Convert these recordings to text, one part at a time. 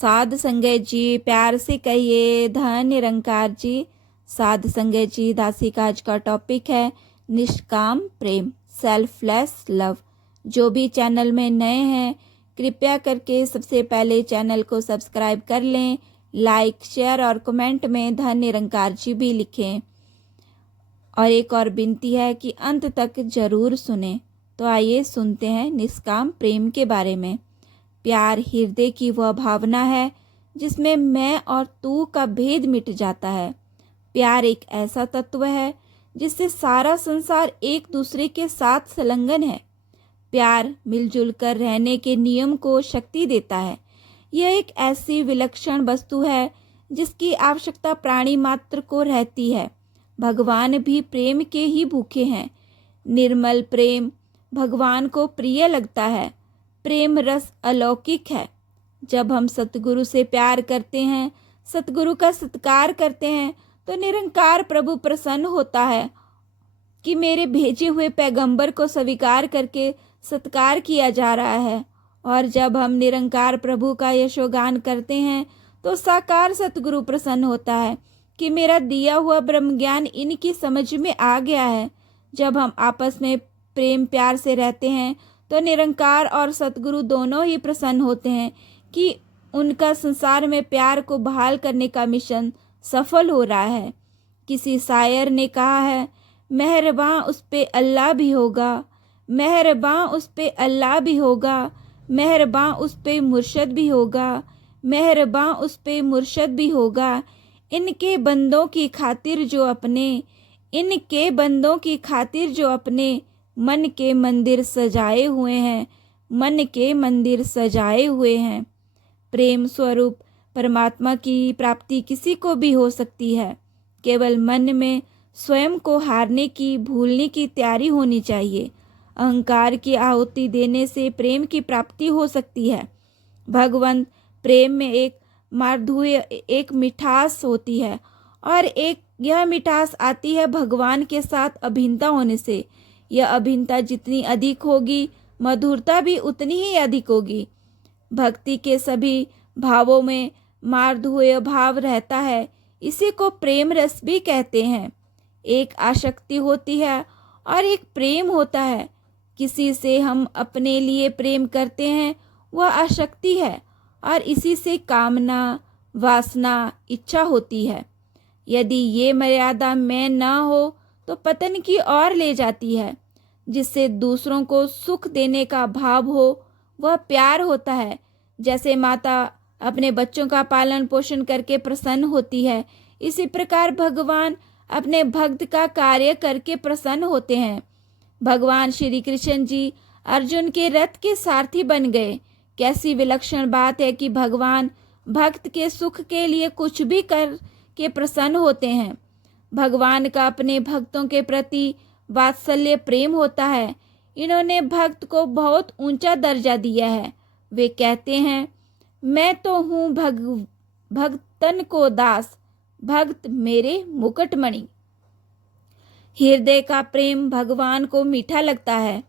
साध संगत जी, प्यार से कहिए धन निरंकार जी। साध संगत जी, दासी का आज का टॉपिक है निष्काम प्रेम, सेल्फलेस लव। जो भी चैनल में नए हैं कृपया करके सबसे पहले चैनल को सब्सक्राइब कर लें, लाइक शेयर और कमेंट में धन निरंकार जी भी लिखें। और एक और विनती है कि अंत तक जरूर सुने। तो आइए सुनते हैं निष्काम प्रेम के बारे में। प्यार हृदय की वह भावना है जिसमें मैं और तू का भेद मिट जाता है। प्यार एक ऐसा तत्व है जिससे सारा संसार एक दूसरे के साथ संलग्न है। प्यार मिलजुल कर रहने के नियम को शक्ति देता है। यह एक ऐसी विलक्षण वस्तु है जिसकी आवश्यकता प्राणी मात्र को रहती है। भगवान भी प्रेम के ही भूखे हैं। निर्मल प्रेम भगवान को प्रिय लगता है। प्रेम रस अलौकिक है। जब हम सतगुरु से प्यार करते हैं, सतगुरु का सत्कार करते हैं, तो निरंकार प्रभु प्रसन्न होता है कि मेरे भेजे हुए पैगंबर को स्वीकार करके सत्कार किया जा रहा है। और जब हम निरंकार प्रभु का यशोगान करते हैं तो साकार सतगुरु प्रसन्न होता है कि मेरा दिया हुआ ब्रह्म ज्ञान इनकी समझ में आ गया है। जब हम आपस में प्रेम प्यार से रहते हैं तो निरंकार और सतगुरु दोनों ही प्रसन्न होते हैं कि उनका संसार में प्यार को बहाल करने का मिशन सफल हो रहा है। किसी शायर ने कहा है, मेहरबान उस पे अल्लाह भी होगा, मेहरबान उस पे अल्लाह भी होगा, मेहरबान उस पे मुर्शद भी होगा, मेहरबान उस पे मुर्शद भी होगा। इनके बंदों की खातिर जो अपने, इनके बंदों की खातिर जो अपने मन के मंदिर सजाए हुए हैं, मन के मंदिर सजाए हुए हैं। प्रेम स्वरूप परमात्मा की प्राप्ति किसी को भी हो सकती है। केवल मन में स्वयं को हारने की, भूलने की तैयारी होनी चाहिए। अहंकार की आहुति देने से प्रेम की प्राप्ति हो सकती है। भगवंत प्रेम में एक माधुर्य, एक मिठास होती है और एक यह मिठास आती है भगवान के साथ अभिन्नता होने से। यह अभिन्नता जितनी अधिक होगी, मधुरता भी उतनी ही अधिक होगी। भक्ति के सभी भावों में माधुर्य भाव रहता है। इसी को प्रेम रस भी कहते हैं। एक आसक्ति होती है और एक प्रेम होता है। किसी से हम अपने लिए प्रेम करते हैं, वह आसक्ति है, और इसी से कामना, वासना, इच्छा होती है। यदि ये मर्यादा में न हो तो पतन की ओर ले जाती है। जिससे दूसरों को सुख देने का भाव हो वह प्यार होता है। जैसे माता अपने बच्चों का पालन पोषण करके प्रसन्न होती है, इसी प्रकार भगवान अपने भक्त का कार्य करके प्रसन्न होते हैं। भगवान श्री कृष्ण जी अर्जुन के रथ के सारथी बन गए। कैसी विलक्षण बात है कि भगवान भक्त के सुख के लिए कुछ भी कर के प्रसन्न होते हैं। भगवान का अपने भक्तों के प्रति वात्सल्य प्रेम होता है। इन्होंने भक्त को बहुत ऊंचा दर्जा दिया है। वे कहते हैं, मैं तो हूँ भक्तन को दास, भक्त मेरे मुकुटमणि। हृदय का प्रेम भगवान को मीठा लगता है।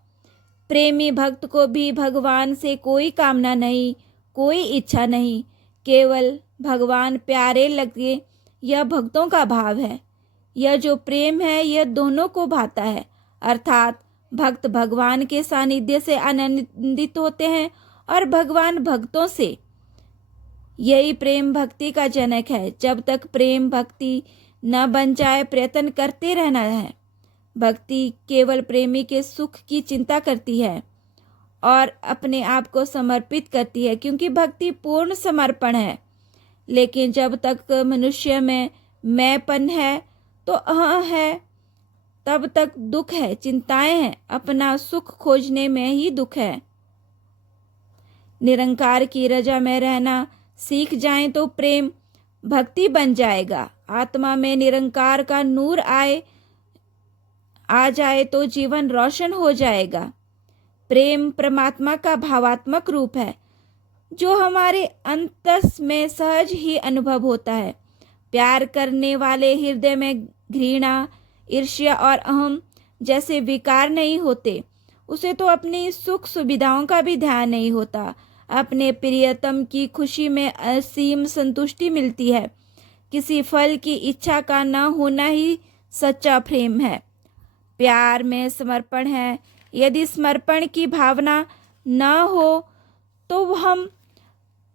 प्रेमी भक्त को भी भगवान से कोई कामना नहीं, कोई इच्छा नहीं, केवल भगवान प्यारे लगे, यह भक्तों का भाव है। यह जो प्रेम है यह दोनों को भाता है। अर्थात भक्त भगवान के सानिध्य से आनंदित होते हैं और भगवान भक्तों से। यही प्रेम भक्ति का जनक है। जब तक प्रेम भक्ति न बन जाए प्रयत्न करते रहना है। भक्ति केवल प्रेमी के सुख की चिंता करती है और अपने आप को समर्पित करती है, क्योंकि भक्ति पूर्ण समर्पण है। लेकिन जब तक मनुष्य में मैंपन है तो है, तब तक दुख है, चिंताएं हैं, अपना सुख खोजने में ही दुख है। निरंकार की रजा में रहना सीख जाएं तो प्रेम भक्ति बन जाएगा। आत्मा में निरंकार का नूर आ जाए तो जीवन रोशन हो जाएगा। प्रेम परमात्मा का भावात्मक रूप है जो हमारे अंतस में सहज ही अनुभव होता है। प्यार करने वाले हृदय में घृणा, ईर्ष्या और अहम जैसे विकार नहीं होते। उसे तो अपनी सुख सुविधाओं का भी ध्यान नहीं होता। अपने प्रियतम की खुशी में असीम संतुष्टि मिलती है। किसी फल की इच्छा का न होना ही सच्चा प्रेम है। प्यार में समर्पण है। यदि समर्पण की भावना न हो तो हम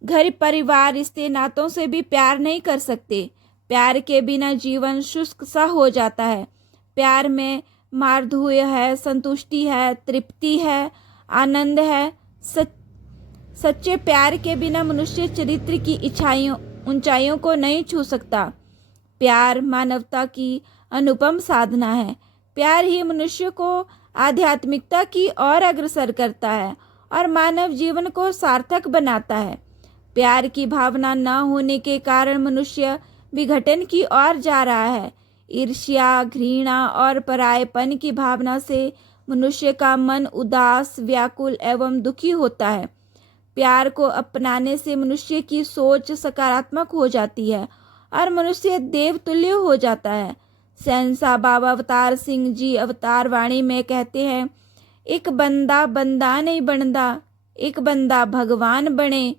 घर परिवार रिश्ते नातों से भी प्यार नहीं कर सकते। प्यार के बिना जीवन शुष्क सा हो जाता है। प्यार में माधुर्य है, संतुष्टि है, तृप्ति है, आनंद है। सच्चे प्यार के बिना मनुष्य चरित्र की ऊंचाइयों को नहीं छू सकता। प्यार मानवता की अनुपम साधना है। प्यार ही मनुष्य को आध्यात्मिकता की ओर अग्रसर करता है और मानव जीवन को सार्थक बनाता है। प्यार की भावना न होने के कारण मनुष्य विघटन की ओर जा रहा है। ईर्ष्या, घृणा और परायेपन की भावना से मनुष्य का मन उदास, व्याकुल एवं दुखी होता है। प्यार को अपनाने से मनुष्य की सोच सकारात्मक हो जाती है और मनुष्य देवतुल्य हो जाता है। सहनसा बाबा अवतार सिंह जी अवतार वाणी में कहते हैं, एक बंदा बंदा नहीं बनता, एक बंदा भगवान बने।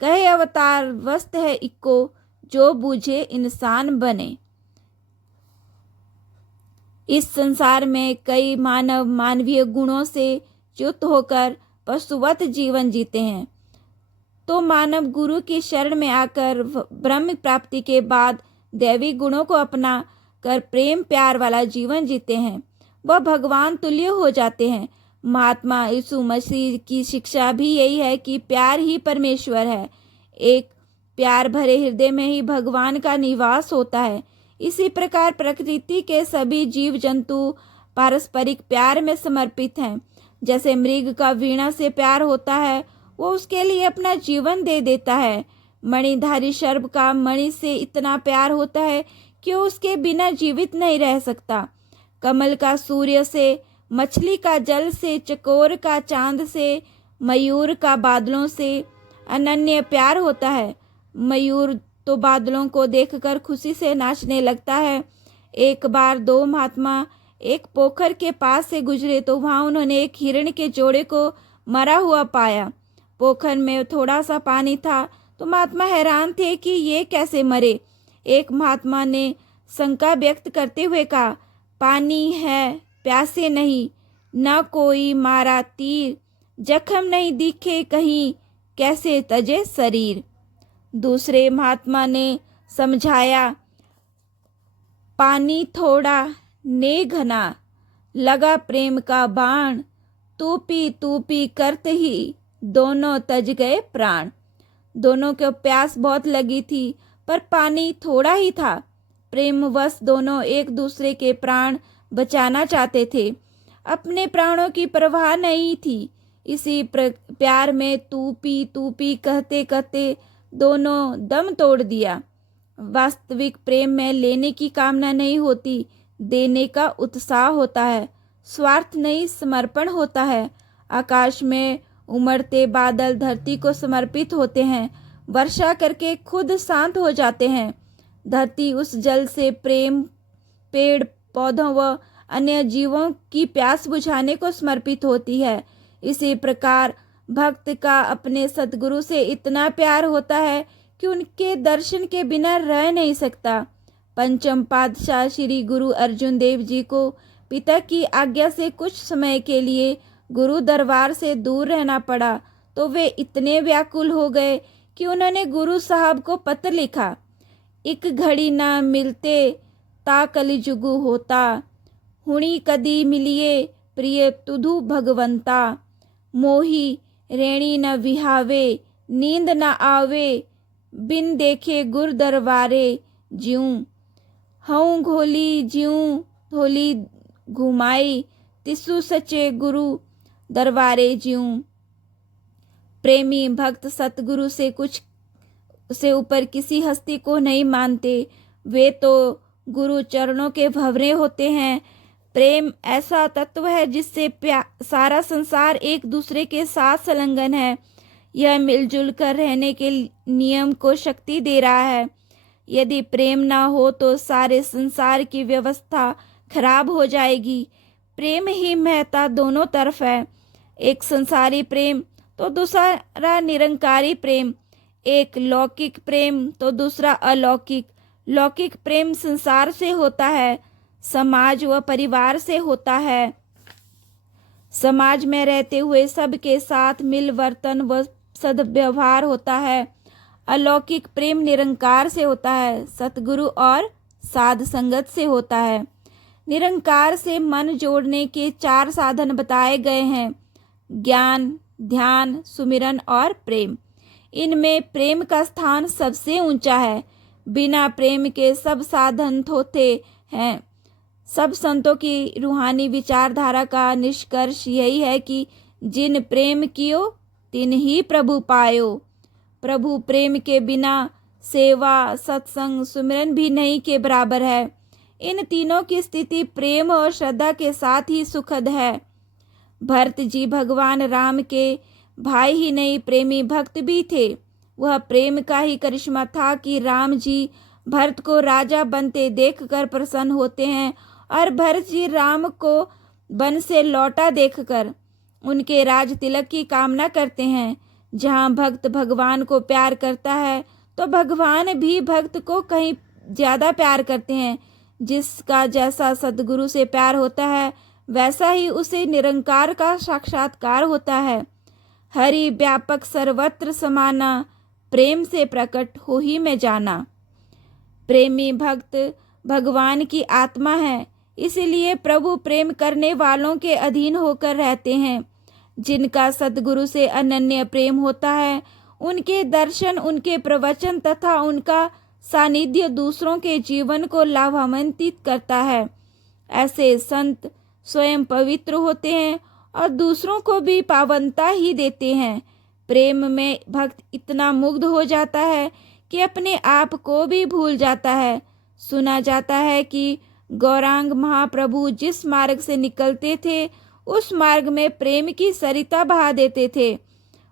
कहे अवतार वस्त है इको, जो बूझे इंसान बने। इस संसार में कई मानव मानवीय गुणों से च्युत होकर पशुवत जीवन जीते हैं, तो मानव गुरु की शरण में आकर ब्रह्म प्राप्ति के बाद दैवी गुणों को अपना कर प्रेम प्यार वाला जीवन जीते हैं। वह भगवान तुल्य हो जाते हैं। महात्मा यीशु मसीह की शिक्षा भी यही है कि प्यार ही परमेश्वर है। एक प्यार भरे हृदय में ही भगवान का निवास होता है। इसी प्रकार प्रकृति के सभी जीव जंतु पारस्परिक प्यार में समर्पित हैं। जैसे मृग का वीणा से प्यार होता है, वो उसके लिए अपना जीवन दे देता है। मणिधारी सर्प का मणि से इतना प्यार होता है कि वो उसके बिना जीवित नहीं रह सकता। कमल का सूर्य से, मछली का जल से, चकोर का चांद से, मयूर का बादलों से अनन्य प्यार होता है। मयूर तो बादलों को देखकर खुशी से नाचने लगता है। एक बार दो महात्मा एक पोखर के पास से गुजरे तो वहां उन्होंने एक हिरण के जोड़े को मरा हुआ पाया। पोखर में थोड़ा सा पानी था तो महात्मा हैरान थे कि ये कैसे मरे। एक महात्मा ने शंका व्यक्त करते हुए कहा, पानी है, प्यासे नहीं, न कोई मारा तीर, जख्म नहीं दिखे कहीं, कैसे तजे शरीर। दूसरे महात्मा ने समझाया, पानी थोड़ा ने घना, लगा प्रेम का बाण, तू पी करते ही दोनों तज गए प्राण। दोनों को प्यास बहुत लगी थी पर पानी थोड़ा ही था। प्रेमवश दोनों एक दूसरे के प्राण बचाना चाहते थे, अपने प्राणों की परवाह नहीं थी। इसी प्यार में तू पी कहते कहते दोनों दम तोड़ दिया। वास्तविक प्रेम में लेने की कामना नहीं होती, देने का उत्साह होता है। स्वार्थ नहीं, समर्पण होता है। आकाश में उमड़ते बादल धरती को समर्पित होते हैं, वर्षा करके खुद शांत हो जाते हैं। धरती उस जल से प्रेम पेड़ पौधों व अन्य जीवों की प्यास बुझाने को समर्पित होती है। इसी प्रकार भक्त का अपने सद्गुरु से इतना प्यार होता है कि उनके दर्शन के बिना रह नहीं सकता। पंचम पातशाह श्री गुरु अर्जुन देव जी को पिता की आज्ञा से कुछ समय के लिए गुरु दरबार से दूर रहना पड़ा, तो वे इतने व्याकुल हो गए कि उन्होंने गुरु साहब को पत्र लिखा, एक घड़ी ना मिलते ता कलिजुगु होता, हुणी कदी मिलिए प्रिय तुधु भगवंता, मोही रेणी न विहावे, नींद न आवे, बिन देखे गुर दरबारे ज्यूं, हऊँ घोली ज्यूं धोली घुमाई, तिसु सचे गुरु दरबारे ज्यूं। प्रेमी भक्त सतगुरु से कुछ से ऊपर किसी हस्ती को नहीं मानते, वे तो गुरु चरणों के भंवरे होते हैं। प्रेम ऐसा तत्व है जिससे सारा संसार एक दूसरे के साथ संलग्न है। यह मिलजुल कर रहने के नियम को शक्ति दे रहा है। यदि प्रेम ना हो तो सारे संसार की व्यवस्था खराब हो जाएगी। प्रेम ही महता दोनों तरफ है। एक संसारी प्रेम तो दूसरा निरंकारी प्रेम, एक लौकिक प्रेम तो दूसरा अलौकिक। लौकिक प्रेम संसार से होता है, समाज व परिवार से होता है, समाज में रहते हुए सबके साथ मिलवर्तन व सद्व्यवहार होता है। अलौकिक प्रेम निरंकार से होता है, सतगुरु और साध संगत से होता है। निरंकार से मन जोड़ने के 4 साधन बताए गए हैं, ज्ञान, ध्यान, सुमिरन और प्रेम। इनमें प्रेम का स्थान सबसे ऊंचा है। बिना प्रेम के सब साधन थोथे हैं। सब संतों की रूहानी विचारधारा का निष्कर्ष यही है कि जिन प्रेम कियो तिन ही प्रभु पायो। प्रभु प्रेम के बिना सेवा, सत्संग, सुमिरन भी नहीं के बराबर है। इन तीनों की स्थिति प्रेम और श्रद्धा के साथ ही सुखद है। भरत जी भगवान राम के भाई ही नहीं, प्रेमी भक्त भी थे। वह प्रेम का ही करिश्मा था कि राम जी भरत को राजा बनते देखकर प्रसन्न होते हैं और भरत जी राम को वन से लौटा देखकर उनके राज तिलक की कामना करते हैं। जहाँ भक्त भगवान को प्यार करता है तो भगवान भी भक्त को कहीं ज़्यादा प्यार करते हैं। जिसका जैसा सद्गुरु से प्यार होता है वैसा ही उसे निरंकार का साक्षात्कार होता है। हरि व्यापक सर्वत्र समाना, प्रेम से प्रकट हो ही में जाना। प्रेमी भक्त भगवान की आत्मा है, इसलिए प्रभु प्रेम करने वालों के अधीन होकर रहते हैं। जिनका सद्गुरु से अनन्य प्रेम होता है, उनके दर्शन, उनके प्रवचन तथा उनका सानिध्य दूसरों के जीवन को लाभान्वित करता है। ऐसे संत स्वयं पवित्र होते हैं और दूसरों को भी पावनता ही देते हैं। प्रेम में भक्त इतना मुग्ध हो जाता है कि अपने आप को भी भूल जाता है। सुना जाता है कि गौरांग महाप्रभु जिस मार्ग से निकलते थे उस मार्ग में प्रेम की सरिता बहा देते थे।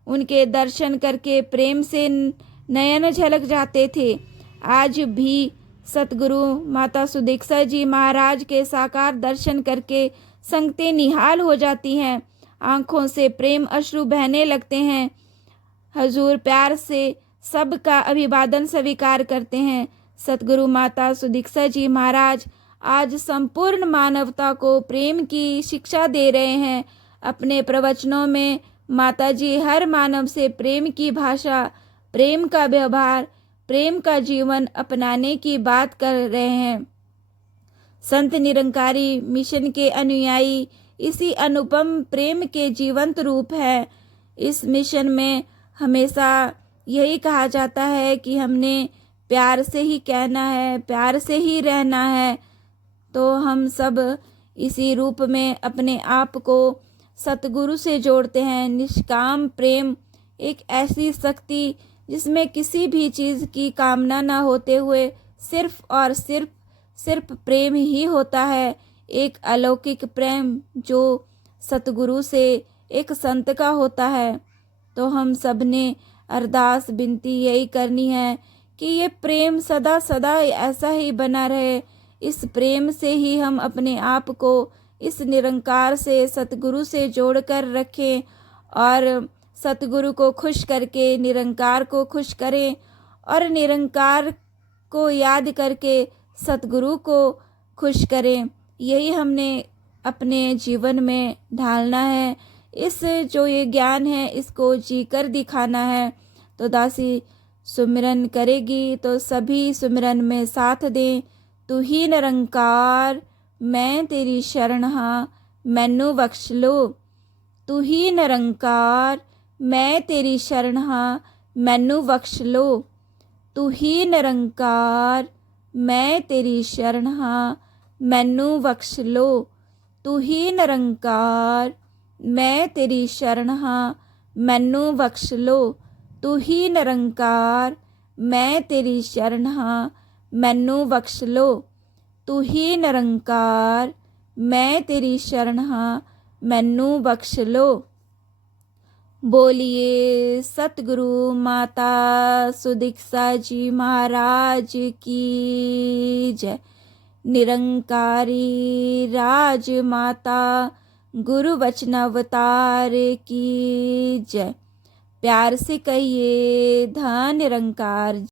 उनके दर्शन करके प्रेम से नयन झलक जाते थे। आज भी सतगुरु माता सुदीक्षा जी महाराज के साकार दर्शन करके संगतें निहाल हो जाती हैं, आंखों से प्रेम अश्रु बहने लगते हैं। हजूर प्यार से सबका अभिवादन स्वीकार करते हैं। सतगुरु माता सुदीक्षा जी महाराज आज संपूर्ण मानवता को प्रेम की शिक्षा दे रहे हैं। अपने प्रवचनों में माता जी हर मानव से प्रेम की भाषा, प्रेम का व्यवहार, प्रेम का जीवन अपनाने की बात कर रहे हैं। संत निरंकारी मिशन के अनुयायी इसी अनुपम प्रेम के जीवंत रूप है। इस मिशन में हमेशा यही कहा जाता है कि हमने प्यार से ही कहना है, प्यार से ही रहना है। तो हम सब इसी रूप में अपने आप को सतगुरु से जोड़ते हैं। निष्काम प्रेम एक ऐसी शक्ति जिसमें किसी भी चीज़ की कामना ना होते हुए सिर्फ और सिर्फ प्रेम ही होता है। एक अलौकिक प्रेम जो सतगुरु से, एक संत का होता है। तो हम सब ने अरदास विनती यही करनी है कि ये प्रेम सदा सदा ऐसा ही बना रहे। इस प्रेम से ही हम अपने आप को इस निरंकार से, सतगुरु से जोड़कर रखें और सतगुरु को खुश करके निरंकार को खुश करें और निरंकार को याद करके सतगुरु को खुश करें। यही हमने अपने जीवन में ढालना है। इस जो ये ज्ञान है इसको जीकर दिखाना है। तो दासी सुमिरन करेगी तो सभी सुमिरन में साथ दें। तू ही निरंकार मैं तेरी शरण हाँ, मैनू बख्श लो। तू ही निरंकार मैं तेरी शरण हाँ, मैनू बख्श लो। तू ही निरंकार मैं तेरी शरण हाँ, मैनू बख्श लो। तू ही निरंकार मैं तेरी शरण हाँ, मैनू बख्श लो। तू ही निरंकार मैं तेरी शरण हाँ, मैनू बख्श लो। तू ही निरंकार मैं तेरी शरण हाँ, मैनू बख्श लो। बोलिए सतगुरु माता सुदीक्षा जी महाराज की जय। निरंकारी राज माता गुरु वचनावतार की जय। प्यार से कहिए धन निरंकार